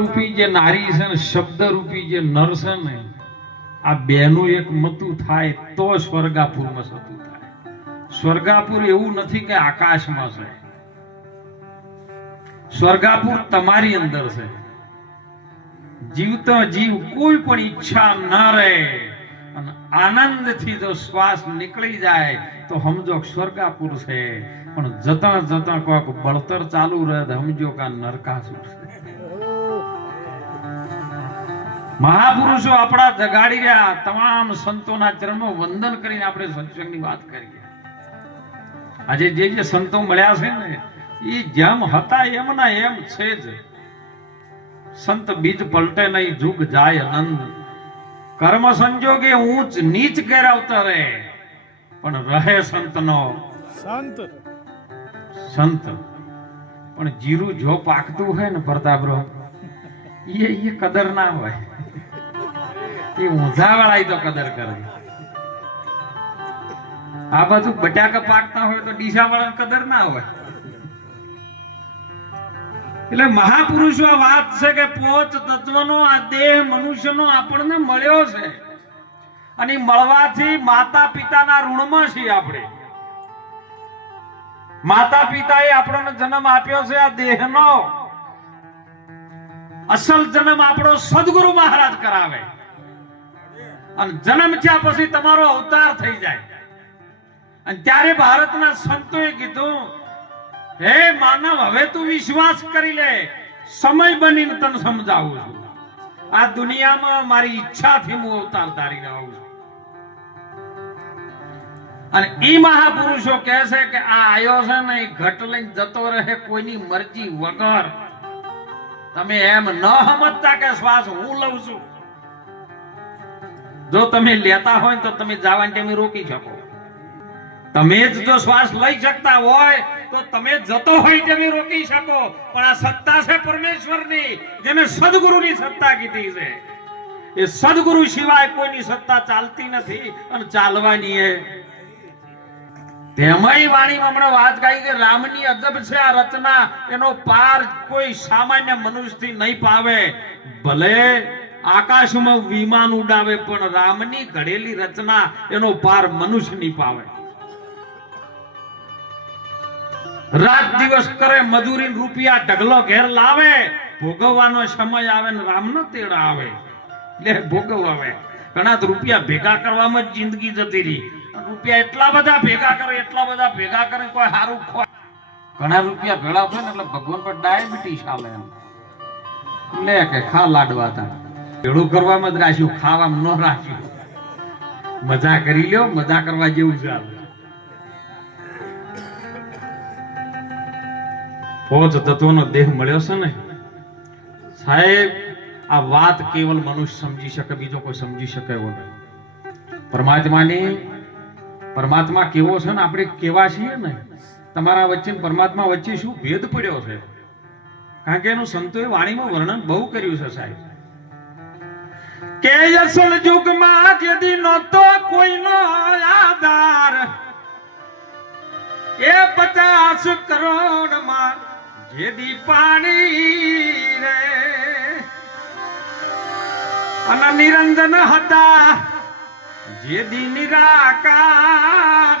રૂપી જે નારી છે ને શબ્દ રૂપી જે નર છે ને આ બેનું એક મતું થાય તો સ્વર્ગાપુરમાં સતું થાય. સ્વર્ગાપુર એવું નથી કે આકાશમાં છે. સ્વર્ગાપુર તમારી અંદર છે. જીવતો જીવ કોઈ પણ ઈચ્છા ન રહે અને આનંદથી જો શ્વાસ નીકળી જાય તો સમજો સ્વર્ગાપુર છે. પણ જતા જતા કોઈક બળતર ચાલુ રહે તો સમજો કે નરકાસુર છે. મહાપુરુષો આપણા જગાડી રહ્યા. તમામ સંતોના ચરણમાં વંદન કરીને આપણે સત્સંગની વાત કરીએ. આજે જે સંતો મળ્યા છે ને એ જેમ હતા એમના એમ છે જ. સંત બીજ પલટે નહીં, જુગ જાય અનંત. કર્મ સંજોગે ઊંચ નીચ કરાવતા રહે પણ રહે સંતનો સંત. પણ જીરું જો પાકતું હોય ને પ્રતાપરો એ કદર ના હોય. એ ઊંધા વાળા તો કદર કરે. આ બાજુ બટાકા પાકતા હોય તો ડીસા વાળા કદર ના હોય. એટલે મહાપુરુષો વાત છે કે પોચ તત્વનો આ દેહ મનુષ્યનો આપણને મળ્યો છે અને મળવાથી માતા પિતાના ઋણમાં છીએ આપણે. માતા પિતાએ આપણને જન્મ આપ્યો છે આ દેહનો. અસલ જન્મ આપણો સદગુરુ મહારાજ કરાવે અને જન્મ થયા પછી તમારો અવતાર થઈ જાય. અને ત્યારે ભારતના સંતોએ કીધું, હે માનવ, હવે તું વિશ્વાસ કરી લે, સમય બનીને તને સમજાવું છું. આ દુનિયામાં મારી ઈચ્છાથી હું અવતાર ધારીને આવું છું. અને ઈ મહાપુરુષો કહે છે કે આ આયો છે ને એ ઘટ લઈને જતો રહે કોઈની મરજી વગર. તમે એમ ન સમજતા કે શ્વાસ હું લઉં છું. જો તમે લેતા હોય તો તમે જવાની ટાઈમે રોકી શકો. તમે જ જો શ્વાસ લઈ શકતા હોય તો તમે જતો હોય તમે રોકી શકો. પણ આ સત્તા છે પરમેશ્વરની, જેને સદગુરુની સત્તા કીધી છે. એ સદગુરુ સિવાય કોઈની સત્તા ચાલતી નથી અને ચાલવાની. તેમાંય વાણીમાં હમણાં વાત ગાઈ કે રામની અજબ છે આ રચના, એનો પાર કોઈ સામાન્ય મનુષ્યથી નહીં પાવે. ભલે આકાશમાં વિમાન ઉડાવે પણ રામની ઘડેલી રચના એનો પાર મનુષ્ય નહીં પાવે. રાત દિવસ કરે મજૂરી રૂપિયા ઢગલો ઘેર લાવે, ભોગવવાનો સમય આવે ને રામનો તેડા આવે એટલે ભોગવાવે. ઘણા રૂપિયા ભેગા કરવામાં જ જિંદગી જતી રહી. રૂપિયા એટલા બધા ભેગા કરે કોઈ સારું ખોય. ઘણા રૂપિયા ભેળા થાય ને એટલે ભગવાન પર ડાયાબિટીસ આવે એમ લે કે ખા લાડવા તા. ભેળું કરવામાં જ રાખ્યું, ખાવામાં ન રાખ્યું. મજા કરી લ્યો, મજા કરવા જેવું છે. પોચ તત્વનો દેહ મળ્યો છે ને સાહેબ, આ વાત કેવલ મનુષ્ય સમજી શકે, બીજો કોઈ સમજી શકે એવો નહીં. પરમાત્મા કેવો છે ને આપણે કેવા છીએ ને, તમારા વચ્ચે પરમાત્મા વચ્ચે શું ભેદ પડ્યો છે. કારણ કે એનું સંતોએ વાણીમાં વર્ણન બહુ કર્યું છે સાહેબ. કે અસલ યુગમાં જેદી નહોતો કોઈનો આધાર, એ 50 કરોડમાં જેદી પાણી રે અને નિરંજન હતા જેદી નિરાકાર,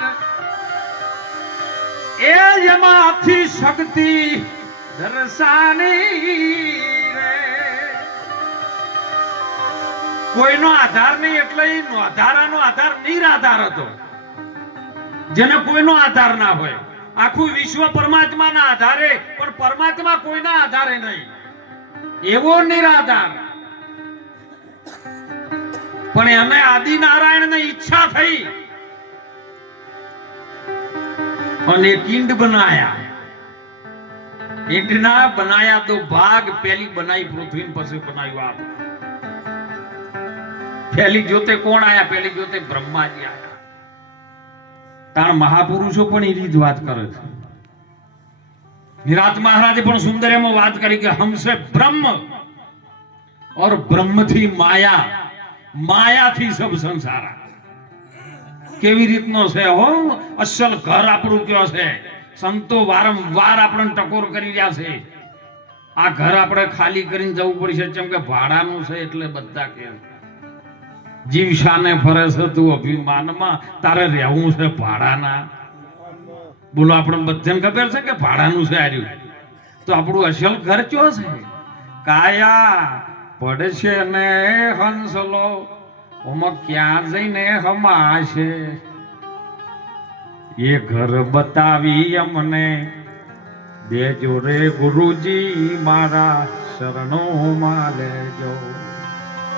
એ એમાંથી શક્તિ દર્શાની રે. કોઈનો આધાર નહીં એટલે આધારાનો આધાર નિરાધાર હતો, જેને કોઈનો આધાર ના હોય. આખું વિશ્વ પરમાત્માના આધારે, પણ પરમાત્મા કોઈના આધારે નહીં, એવો નિરાધાર. પણ એને આદિનારાયણ ને ઈચ્છા થઈ અને કિંડ બનાયા. ઈંડના બનાયા તો ભાગ, પહેલી બનાવી પૃથ્વી, પછી બનાવ્યું આપ. પહેલી જોતે કોણ આયા? પહેલી જોતે બ્રહ્માજી આયા. તાણ મહાપુરુષો પણ એ રીત વાત કરે છે. નિરાત મહારાજે પણ સુંદર એમાં વાત કરી કે હમસે બ્રહ્મ और ब्रह्म थी माया, माया थी सब संसार. કેવી રીતનો છે હો અસલ ઘર આપણું કયો છે. સંતો વારંવાર આપણને ટકોર કરી રહ્યા છે. આ ઘર આપણે ખાલી કરીને જવું પડશે કેમ કે ભાડાનું છે એટલે બધા કે જીવશાને ફરે છે તું અભિમાનમાં તારે રહેવું છે ભાડાના. બોલો આપણે બધાને ખબર છે કે ભાડાનું છે આર્યું તો આપણું અસલ ઘર ચો છે. કાયા પડશે ને હંસલો ઓમાં ક્યાં જઈને હમાશે. એ ઘર બતાવી અમને દેજો રે ગુરુજી મારા શરણોમાં લેજો.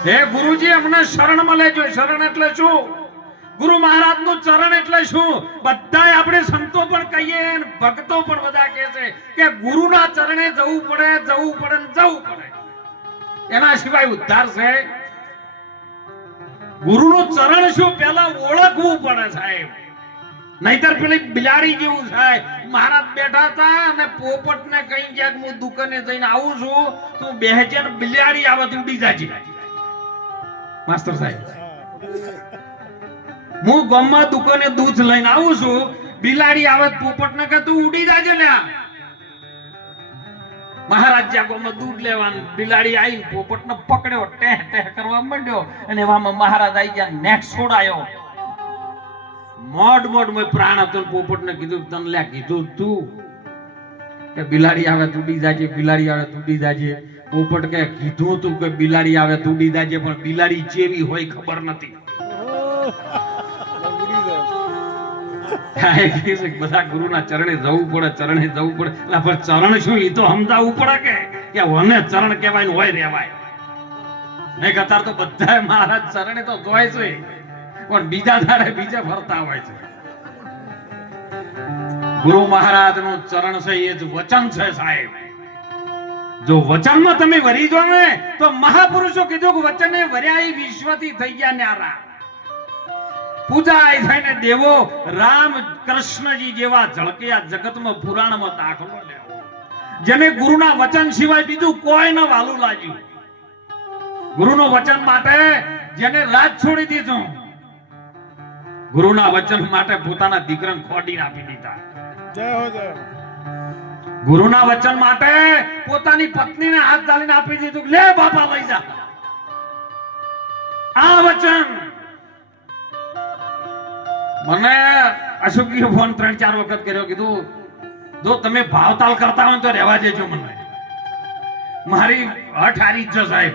હે ગુરુજી અમને શરણમાં લેજો. શરણ એટલે શું? ગુરુ મહારાજ નું ચરણ એટલે શું? બધા આપણે સંતો પણ કહીએ ભક્તો પણ બધા કહે છે કે ગુરુના ચરણે જવું પડે ને જવું પડે. એના સિવાય ઉદ્ધાર છે? ગુરુનું ચરણ શું પેલા ઓળખવું પડે સાહેબ. નહીતર પેલી બિલાડી જેવું થાય. મહારાજ બેઠા હતા અને પોપટ ને કઈ ક્યાંક હું દુકાને જઈને આવું છું તું બેહજે ને બિલાડી આવે તો ઉડી જાજે. માસ્ટર સાહેબ હું ગામમાં દુકાને દૂધ લઈને આવું છું બિલાડી આવે પોપટ ને કે તું ઉડી જાજે લ્યા. મહારાજ જ્યાં ગામમાં દૂધ લેવાનું બિલાડી આવીને પોપટ ને પકડ્યો ટેહ ટેહ કરવા માંડ્યો અને એવામાં મહારાજ આવી ગયા નેટ છોડાયો. મોડ મેં પ્રાણ હતો પોપટ ને કીધું તને લે કીધું તું કે બિલાડી આવે તુડી જાજે બિલાડી આવે તુડી જાજે. પોપટ કે કીધું તું કે બિલાડી આવે તુડી જાજે પણ બિલાડી જેવી હોય ખબર નથી. બધા ગુરુના ચરણે જવું પડે ચરણે જવું પડે. પણ ચરણ શું એ તો સમજાવવું પડે કે વને ચરણ કહેવાય ને હોય રેવાય નહીં. કતાર તો બધા મહારાજ ચરણે તો જોય છે પણ બીજા ધારે બીજા ફરતા હોય છે. ગુરુ મહારાજ નું ચરણ છે એ જ વચન છે સાહેબ. જો વચનમાં તમે વરી જો ને તો મહાપુરુષો કીધું કે વચને વર્યા વિશ્વથી થઈ ગયા ન્યારા. પૂજા થઈને દેવો રામ કૃષ્ણજી જેવા ઝળકિયા જગતમાં પુરાણમાં દાખલો લેવો. જેને ગુરુના વચન સિવાય બીજું કોઈ ન વાલું લાગ્યું. ગુરુનો વચન માટે જેને રાજ છોડી દીધું. ગુરુના વચન માટે પોતાના દીકરાને ખોડીને આપી દીધા. જય હો જય. ગુરુના વચન માટે પોતાની પત્નીને હાથ ડાલીને આપી દીધું લે બાપા લઈ જા. આ વચન મને અશોકજીએ ફોન 3-4 વખત કર્યો. કીધું જો તમે ભાવતાલ કરતા હોય તો રહેવા દેજો મને. મારી હઠ હારી છે સાહેબ.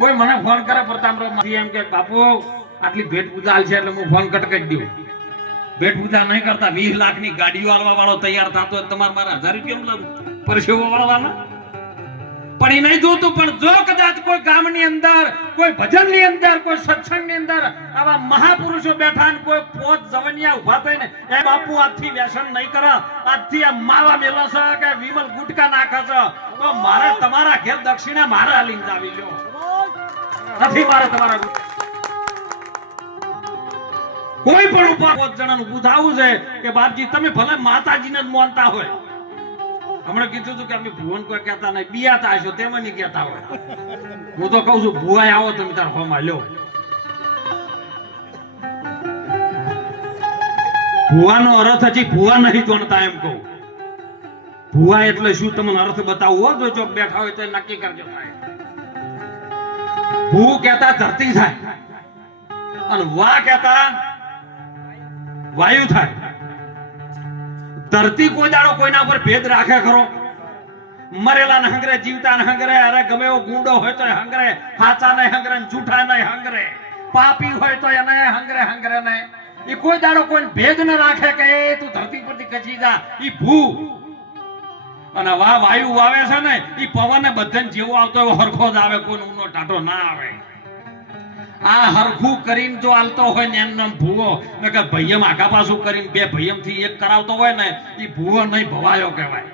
કોઈ મને ફોન કરે પ્રતાપરાવ એમ કે બાપુ આટલી ભેટ પૂજા હાલ છે એટલે હું ફોન કટ કરી દઉં. ભેટ પૂજા નહીં કરતા 20 લાખની ગાડીઓ આલવા વાળો તૈયાર થતો તમારે મારા 1000 રૂપિયા લાવું પરસેવો વાળવાના. પણ એ નહીં જોતું. પણ જો કદાચ કોઈ ગામની અંદર કોઈ ભજનની અંદર કોઈ સત્સંગની અંદર આવા મહાપુરુષો બેઠા ને કોઈ પોત જવનિયા ઉભા થઈને એ બાપુ આજથી વ્યસન નહીં કરે આજથી આ માવા મેલો છે કે વિમલ ગુટકા નાખે છે તો મારે તમારા ઘેર દક્ષિણા મારે હાલીને જાવી લ્યો. નથી મારે તમારા કોઈ પણ ઉપર 5 જણાનું ઊભું થવું છે કે બાપજી તમે ભલે માતાજીને જ માનતા હોય. હમણાં કીધું હતું કે અમે ભુવન કોઈ કહેતા નહીં બિયાતા હશો તેમ નહીં કહેતા હોય. હું તો કહું છું ભુવાય આવો તમે તાર હોમાં લ્યો. ભુવાનો અર્થ હજી ભુવા નહીં જાણતા એમ કહું. ભુવા એટલે શું તમને અર્થ બતાવવો જો ચોક બેઠા હોય તો નક્કી કરજો. ભૂ કહેતા ધરતી થાય અને વા કહેતા વાયુ થાય. ધરતી કોઈ દાડો કોઈના પર ભેદ રાખે ખરો? મરેલા ને હંગરે જીવતા ને હંગરે. અરે ગમે એવો ગુંડો હોય તો હંગરે, હાચા ને હંગરે, જૂઠા ને હંગરે, પાપી હોય તો એને હંગરે ને. એ કોઈ દાડો કોઈ ભેદ ન રાખે કે તું ધરતી પરથી કચી જા. ઈ ભૂ અને વાયુ વાવે છે ને ઈ પવન બધાને જેવો આવતો એવો હરખો જ આવે. કોઈ ઊનો ટાટો ના આવે. આ હરખું કરીને જો હાલતો હોય ને એમ ભૂવો ને કે ભયમ આગા પાછું કરીને 2 ભયમ થી 1 કરાવતો હોય ને એ ભૂવો નહીં ભવાયો કહેવાય.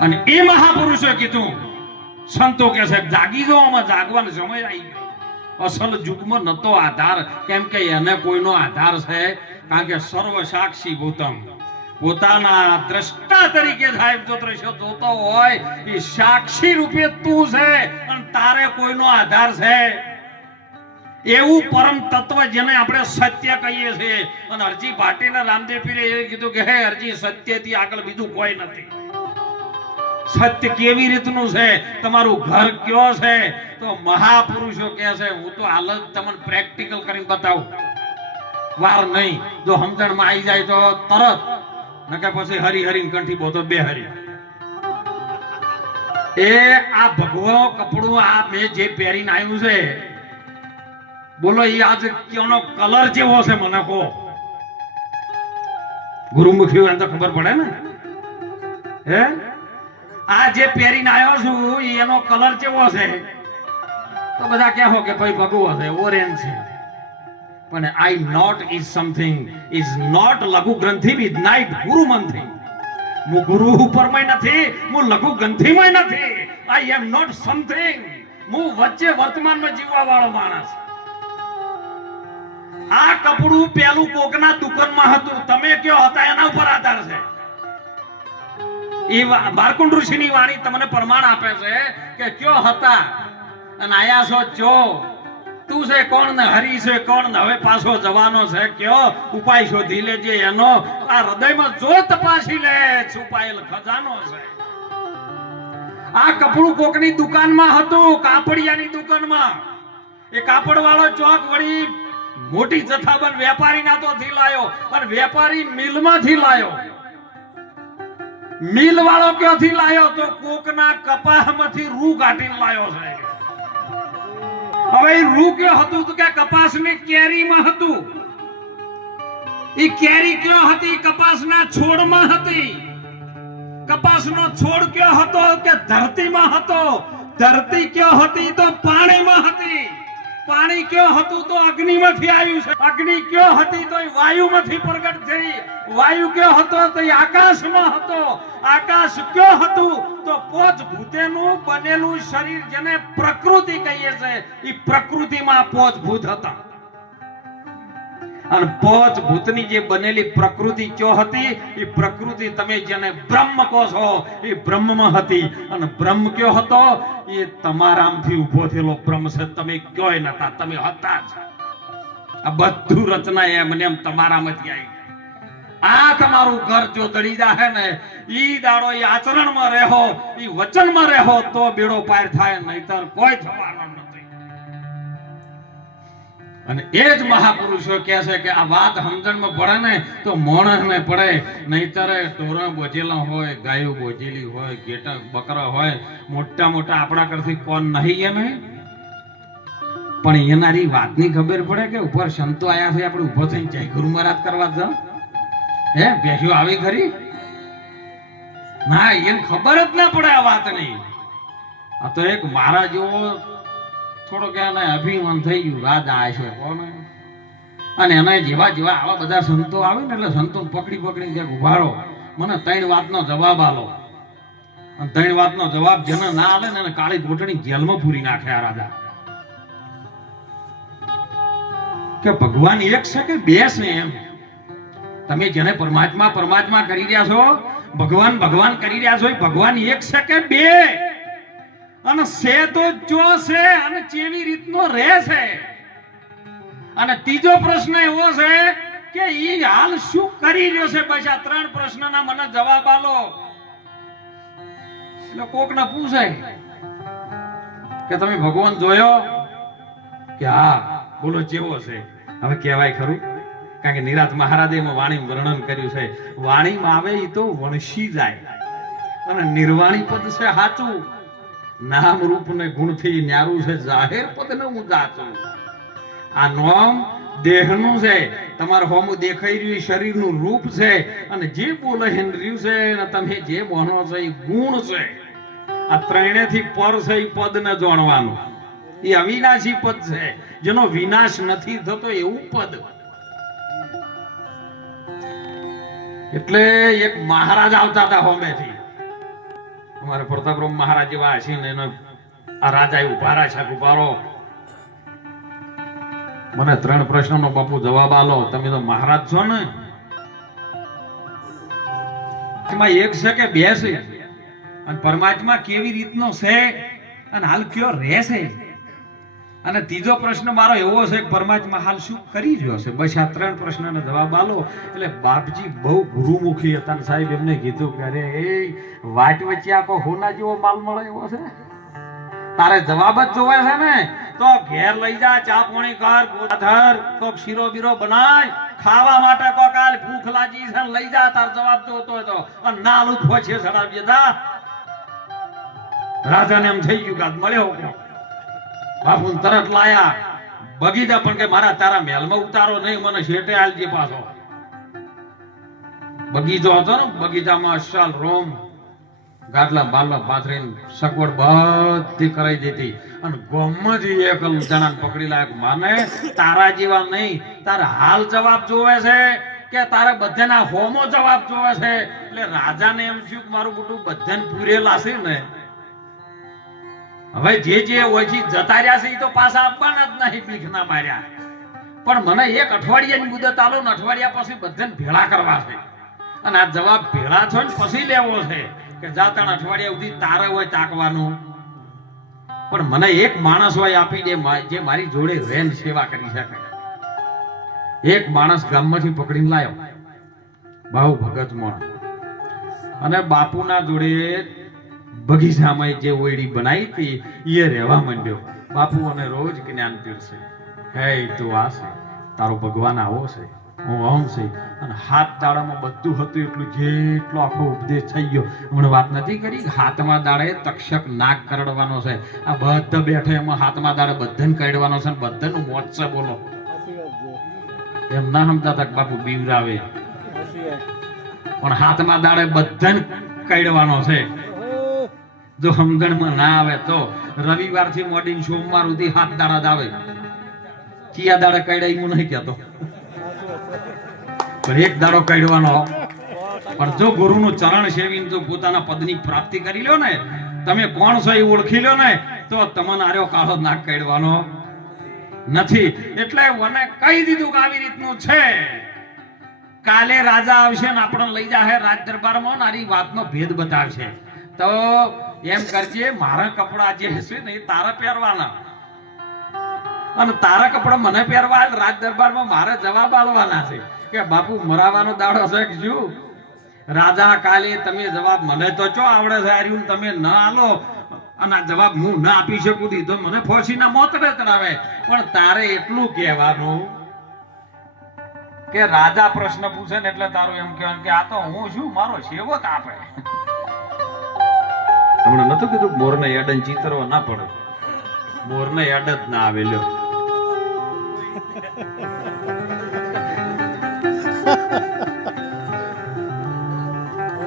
અને એ મહાપુરુષોએ કીધું સંતો કે છે જાગી જો આમાં જાગવાનો સમય આવી ગયો. અસલ યુગમાં નતો આધાર કેમ કે એને કોઈનો આધાર છે કારણ કે સર્વ સાક્ષી ભૂતમ. પોતાના દ્રષ્ટા તરીકે સાહેબ જો દ્રશ્ય જોતો હોય એ સાક્ષી રૂપે તું છે અને તારે કોઈનો આધાર છે. એવું પરમ તત્વ જેને આપણે સત્ય કહીએ છીએ. અને હરજી ભાટીના રામદેવ પીરે એ કીધું કે હે હરજી, સત્યથી આગળ બીજું કોઈ નથી. સત્ય કેવી રીતનું છે, તમારું ઘર કયો છે, તો મહાપુરુષો કહે છે હું તો હાલ જ તમને પ્રેક્ટિકલ કરીને બતાવું. વાર નહીં, જો સમજણમાં આવી જાય તો તરત, નકે પછી હરી હરી કંઠી બોતો બે હરી. એ આ ભગવો કપડું આ મેં જે પહેરીને આવ્યું છે, બોલો એ આજ કેનો કલર જેવો છે મને કહો. ગુરુમુખી હોય તો ખબર પડે ને. હે આ જે પહેરીને આવ્યો છું એનો કલર કેવો છે, તો બધા કહો કે ભાઈ ભગવો છે, ઓરેન્જ છે. પણ I not is something is not લઘુ ગ્રંથિ વિથ નાઇટ ગુરુ મંથિ. હું ગુરુ ઉપરમાંય નથી, હું લઘુ ગ્રંથિમાંય નથી. આઈ એમ નોટ સમથિંગ. હું વચ્ચે વર્તમાનમાં જીવવા વાળો માણસ. આ કપડું પેલું કોકના દુકાનમાં હતું, તમે કયો હતા એના ઉપર આધાર છે. એ બારકુંડ ઋષિની વાણી તમને પ્રમાણ આપે છે કે કયો હતા અને આયા છો ચો. તું છે કોણ ને હરી છે કોણ ને હવે પાછો જવાનો છે કયો. ઉપાય શોધી લેજે એનો, આ હૃદયમાં જો તપાસી લે છુપાયેલ ખજાનો છે. આ કપડું કોકની દુકાનમાં હતું, કાપડિયાની દુકાનમાં. એ કાપડ વાળો ચોક વળી મોટી જથ્થાબંધ વેપારી ના તો થી લાયો, અને વેપારી મિલ માંથી લાયો. મિલ વાળો ક્યાંથી લાયો, તો કોકના કપાસમાંથી રૂ કાઢીને લાયો છે. હવે રૂ કયો હતું તો કે કપાસની કેરીમાં હતું. ઈ કેરી કયો હતી, કપાસના છોડમાં હતી. કપાસનો છોડ કયો હતો કે ધરતીમાં હતો. ધરતી કયો હતી તો પાણીમાં હતી. પાણી કયો હતું તો અગ્નિમાંથી આવ્યું છે. અગ્નિ કયો હતી તો વાયુમાંથી પ્રગટ થઈ. વાયુ કયો હતો તો આકાશમાં હતો. આકાશ કયો હતું તો પોચ ભૂતેનું બનેલું શરીર જેને પ્રકૃતિ કહીએ છે, એ પ્રકૃતિમાં પોચ ભૂત હતા. અને પોચ ભૂતની જે બનેલી પ્રકૃતિ કયો હતી, એ પ્રકૃતિ તમે જેને બ્રહ્મ કહો છો એ બ્રહ્મમાં હતી. અને બ્રહ્મ કયો હતો, એ તમારામાંથી ઉભો થયેલો બ્રહ્મ છે. તમે ક્યોય નતા, તમે હતા જ. આ બધું રચના એમ તમારામાંથી આવી. આ તમારું ઘર જો દળી જાહે ને, ઈ દાડો ઈ આચરણમાં રહો, ઈ વચનમાં રહો તો બેડો પાર થાય, નહીતર કોઈ થવાનો નથી. અને એ જ મહાપુરુષો કહે છે કે આ વાત સમજણમાં પડે ને તો માણસને પડે, નહીતર ઢોરા બોજેલા હોય, ગાયો બોજેલી હોય, ઘેટા બકરા હોય, મોટા મોટા આપણા કરતી કોણ નહીં એને. પણ એનારી વાતની ખબર પડે કે ઉપર સંતો આયા છે, આપણે ઉભો થઈને જય ગુરુ મહારાજ કરવા જાવ. હે બેસ્યો આવી ખરી ના, એને ખબર જ ના પડે આ વાતની. આ તો એક મારા જેવો થોડો કે અભિમાન થઈ ગયું, રાજ આ છે કોને. અને એના જેવા જેવા આવા બધા સંતો આવે ને એટલે સંતો પકડી પકડીને ક્યાંક ઉભારો, મને 3 વાતનો જવાબ આલો. અને 3 વાતનો જવાબ જેને ના આલે ને એને કાળી ગોટણી જેલમાં પૂરી નાખે આ રાજા. કે ભગવાન એક છે કે બે છે એમ. તમે જેને પરમાત્મા પરમાત્મા કરી રહ્યા છો, ભગવાન ભગવાન કરી રહ્યા છો, ભગવાન એક છે કે બે? અને છે તો જો છે અને કેવી રીતનો રહે છે. અને ત્રીજો પ્રશ્ન એવો છે કે ઈ હાલ શું કરી રહ્યો છે. બસ આ 3 પ્રશ્નના મને જવાબ આલો. એટલે કોકને પૂછાય કે તમે ભગવાન જોયો કે હા, બોલો કેવો છે. હવે કહેવાય ખરું, કારણ કે નિરાત મહારાજે એમાં વાણી વર્ણન કર્યું છે. વાણીમાં આવે એ તો વણસી જાય, અને નિર્વાણી પદ છે સાચું. નામ રૂપ ને ગુણથી ન્યારું છે, જાહેર પદ ને હું જાચું. આ નામ દેહનું છે, તમારું હોમું દેખાઈ રહ્યું શરીરનું રૂપ છે, અને જે બોલે રહ્યું છે અને તમે જે બોલો છો એ ગુણ છે. આ ત્રણેયથી પર છે એ પદને જાણવાનું. એ અવિનાશી પદ છે, જેનો વિનાશ નથી થતો એવું પદ. એટલે એક મહારાજ આવતા હતા હોમેથી, અમારે પ્રતાપરામ મહારાજ જેવા છે ને, એનો આ રાજા ઉભા રહ્યા છે. ઉભારો, મને 3 પ્રશ્નનો બાપુ જવાબ આલો. તમે તો મહારાજ છો ને, એમાં એક છે કે બે છે? અને પરમાત્મા કેવી રીતનો છે અને હાલ કયો રહે છે? અને ત્રીજો પ્રશ્ન મારો એવો છે કે પરમાત્મા હાલ શું કરી રહ્યો છે? બસ આ 3 પ્રશ્નનો જવાબ આલો. એટલે બાપજી બહુ ગુરુમુખી હતા ને સાહેબ એમને કીધું કે અરે એ વાટ વચ્ચે આખો હોના જેવો માલ મળે એવો છે, તારે જવાબ જ જોવે છે ને તો ઘેર લઈ જા, ચા પાણી કર, ગોધર કોક શીરો બીરો બનાય, ખાવા માટે કોક આલ ભૂખ લાગી છે લઈ જા, તાર જવાબ જોતો હોય તો. અને નાલું ફોછે ચડાવીએ જા. રાજાને એમ થઈ ગયું કે આજ મળ્યો બાપુ તરત લાયા. બગીચા પણ કે મારા તારા મહેલમાં ઉતારો નહીં, મને શેઠે આલજી પાછો. બગીચો હતો ને, બગીચામાં અસલ રોમ ગાટલા બાટલા પાથરીને સગવડ બધી કરાઈ દેતી. અને ગોમમાં જ એક જણાને પકડી લાયક, માને તારા જેવા નહીં, તારા હાલ જવાબ જોવે છે કે તારે બધાના હોમો જવાબ જોવે છે. એટલે રાજાને એમ થયું કે મારું બધું બધાને પૂરેલા છે ને, હવે જે ઓછી જતા રહ્યા છે એ તો પાછા આપવાના જ નહીં, ભીખ ના માર્યા. પણ મને 1 અઠવાડિયાની મુદત આલો ને, અઠવાડિયા પછી બધાને ભેળા કરવા છે. અને આ જવાબ ભેળા છો ને પછી લેવો છે કે જા 3 અઠવાડિયા સુધી તારે હોય તાકવાનું. પણ મને એક માણસ હોય આપી દે જે મારી જોડે રેન સેવા કરી શકે. એક માણસ ગામમાંથી પકડીને લાયો, બહુ ભગત મોણ, અને બાપુના જોડે બગીચામાં જે ઓયડી બનાવી હતી એ રહેવા માંડ્યો. બાપુ અને રોજ જ્ઞાન પીરસે, હે તું આ છે, તારો ભગવાન આવો છે, હું ઓમ છે. અને હાથ દાડામાં બધું હતું એટલું, જેટલો આખો ઉપદેશ થઈ ગયો. હમણાં વાત નથી કરી હાથમાં દાડે તક્ષક નાક કરડવાનો છે, આ બધા બેઠે એમાં હાથમાં દાડે બધાને કાઢવાનો છે, બધાનું મોત છે. બોલો એમ ના સમજાતા કે બાપુ બીવરાવે, પણ હાથમાં દાડે બધાને કાઢવાનો છે. જો સમજણમાં ના આવે તો રવિવાર થી મોડી સોમવાર સુધી 7 દાડા જ આવે. ચિયા દાડે કાઢ્યા હું નહીં કહેતો, પણ 1 દાડો કાઢવાનો. પણ જો ગુરુનું ચરણ સેવીને જો પોતાના પદની પ્રાપ્તિ કરી લ્યો ને, તમે કોણ છો એ ઓળખી લ્યો ને, તો તમને આર્યો કાળો નાક કાઢવાનો નથી. એટલે મને કહી દીધું કે આવી રીતનું છે. કાલે રાજા આવશે ને આપણને લઈ જાહે રાજ દરબારમાં, આરી વાતનો ભેદ બતાવશે. તો એમ કરજે, મારા કપડા જે હશે ને એ તારા પહેરવાના, અને તારા કપડા મને પહેરવા રાજ દરબારમાં મારે જવાબ આલવાના છે કે બાપુ મરાવાનો દાડો છે કે શું? રાજા કાલે તમે જવાબ મને તો ચો આવડે છે આર્યું, તમે ન આલો અને આ જવાબ હું ના આપી શકું દીધો મને ફોસીના મોતને ચડાવે. પણ તારે એટલું કહેવાનું કે રાજા પ્રશ્ન પૂછે ને એટલે તારું એમ કહેવાનું કે આ તો હું છું, મારો સેવક આપે. હમણાં નતું કીધું મોરને યાડન ચિતરવા ના પડે, મોરને યાડ જ ના આવે. લ્યો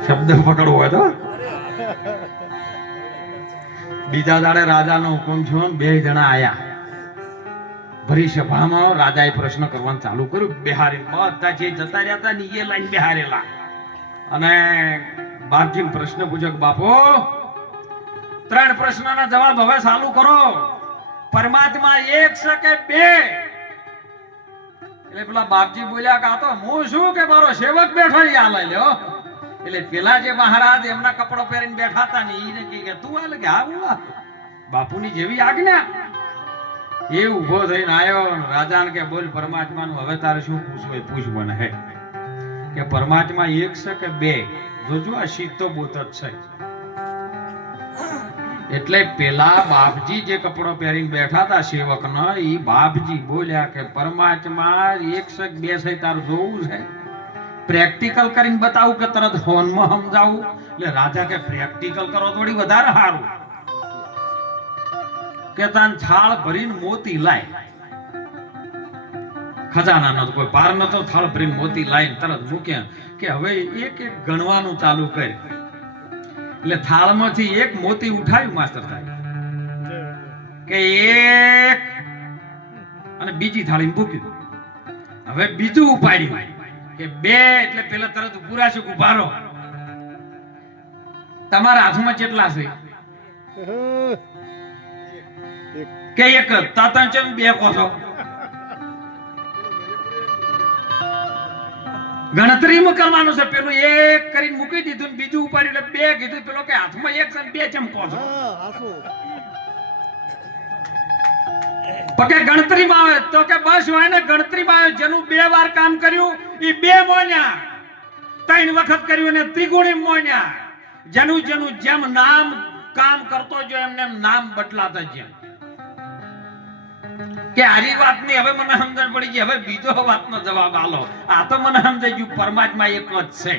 શબ્દ પકડવો હોય તો. બીજા દાડે રાજાનો હુકમ થયો, 2 જણા આયા ભરી સભામાં. રાજાએ પ્રશ્ન કરવાનું ચાલુ કર્યું, બિહારી બધા જે જતા રહ્યા હતા ને એ લાઈન બિહારેલા. અને બાપજી પ્રશ્ન પૂછ્યો કે બાપુ 3 પ્રશ્નના જવાબ હવે ચાલુ કરો. પરમાત્મા 1 છે કે 2? એટલે પેલા બાપજી બોલ્યા કે આ તો હું શું કે મારો સેવક બેઠો આ લઈ લ્યો. એટલે પેલા જે મહારાજ એમના કપડો પહેરીને બેઠા હતા ને એને કે તું હાલ કે હા બાપુની જેવી આજ્ઞા. એ ઉભો થઈને આવ્યો, રાજાને કે બોલ પરમાત્માનું હવે તારે શું પૂછવું એ પૂછ મને. હે કે પરમાત્મા 1 છે કે 2? જોજો આ સીધો બોત જ છે. એટલે પેલા બાપજી જે કપડો પહેરીને બેઠા હતા સેવકનો, એ બાપજી બોલ્યા કે પરમાત્મા 1 છે કે 2 છે તારું જોવું છે? પ્રેક્ટિકલ કરીને બતાવું કે તરત હોનમાં સમજાવું? એટલે રાજા કે પ્રેક્ટિકલ કરો થોડી વધારે સારું. કે તાન થાળ ભરીને મોતી લાય, ખજાનાનો કોઈ પાર નતો, થાળ ભરીને મોતી લાઈને તરત મૂક્યા કે હવે 1-1 ગણવાનું ચાલુ કર. એટલે થાળમાંથી 1 મોતી ઉઠાવ્યું માસ્ટર સાહેબ કે 1, અને બીજી થાળી મૂક્યું. હવે બીજું ઉપાડ્યું કે 2, એટલે પેલા તરત પૂરા છે ઉભા રહો. તમારા હાથમાં કેટલા છે? કે 1. તાતા ચમ 2 કહો છો? ગણતરીમાં કરવાનું છે. પેલું 1 કરીને મૂકી દીધું, બીજું ઉપાડ્યું એટલે 2 કીધું. પેલો કે હાથમાં 1 છે 2 ચમ કહો છો? પકે ગણતરીમાં આવે તો કે બસ હોય ને ગણતરીમાં આવે જેનું 2 વાર કામ કર્યું એ 2 મોન્યા, 3 વખત કર્યું ને ત્રિગુણી મોન્યા. જેનું જેનું જેમ નામ કામ કરતો જો એમને નામ બદલાતા જાય. કે આરી વાતની હવે મને સમજણ પડી ગઈ. હવે બીજો વાતનો જવાબ આલો. આ તો મને સમજાઈ ગયું પરમાત્મા એક જ છે.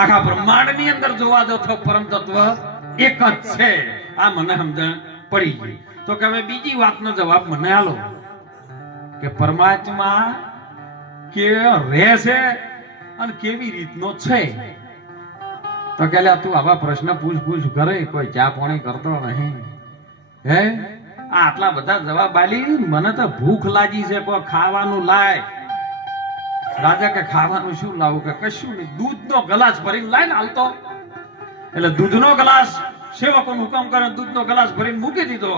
આખા બ્રહ્માંડની અંદર જોવા દો તો પરમ તત્વ એક જ છે. આ મને સમજણ પડી ગઈ. તો કે હવે બીજી વાતનો જવાબ મને આલો કે પરમાત્મા કે રહે છે અને કેવી રીતનો છે. તો કે તું આવા પ્રશ્ન પૂછ કરે, કોઈ ચા પાણી કરતો નહીં. હે આટલા બધા જવાબ આલી, મને તો ભૂખ લાગી છે, કોઈ ખાવાનું લાય. રાજા કે ખાવાનું શું લાવું? કે કશું નહીં, દૂધનો ગ્લાસ ભરીને લાય ને હાલતો. એટલે દૂધનો ગ્લાસ સેવકો હુકમ કરે, દૂધનો ગ્લાસ ભરીને મૂકી દીધો.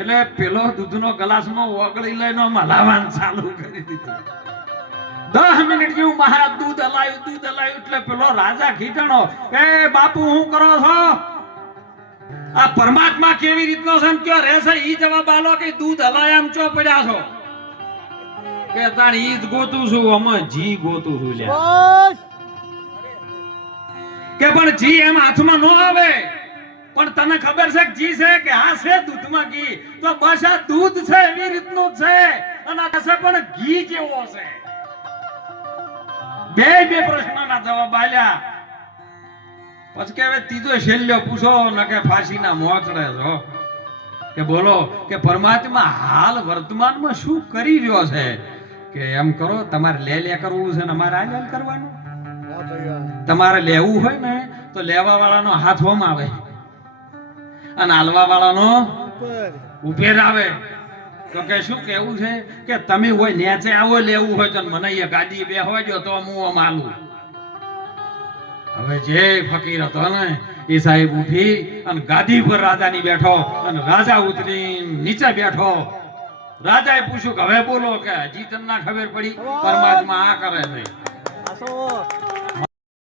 એટલે પેલો દૂધનો ગ્લાસમાં ઓગળી લઈને હલાવવાનું ચાલુ કરી દીધું. 10 મિનિટ જેવું મહારાજ દૂધ હલાયું એટલે પેલો રાજા ખીજાણો, એ બાપુ હું કરો છો? આ પરમાત્મા કેવી રીતનો છે કયો રહેશે ઈ જવાબ આલો કે દૂધ હલાય એમ ચો પડ્યા છો? કે તાણ ઈ જ ગોતું છું, અમે જી ગોતું છું લ્યા. કે પણ જી એમ હાથમાં નો આવે. પણ તને ખબર છે કે જી છે કે હા છે દૂધમાં ઘી, તો બસ આ દૂધ છે એવી રીતનું છે. અને આ છે પણ ઘી જેવો છે. બે પ્રશ્નોના જવાબ આલ્યા. પછી કે હવે ત્રીજો શૈલ્યો પૂછો ને કે ફાંસીના મોચડે છો. કે બોલો કે પરમાત્મા હાલ વર્તમાનમાં શું કરી રહ્યો છે? કે એમ કરો, તમારે લે કરવું છે ને અમારે આ કરવાનું. તમારે લેવું હોય ને તો લેવા વાળાનો હાથ હોમ આવે અને હાલવા વાળાનો ઉપર આવે. તો કે શું કેવું છે કે તમે હોય નેચે આવો લેવું હોય તો મને એ ગાડી બે હોય જો તો હું આમ હાલું. હવે જે ફકીર હતો ને એ સાહેબ ઉઠી અને ગાદી પર રાજાની બેઠો અને રાજા ઉતરી નીચે બેઠો. રાજાએ પૂછ્યું કે હવે બોલો કે હજી તમને ખબર પડી પરમાત્મા આ કરે છે.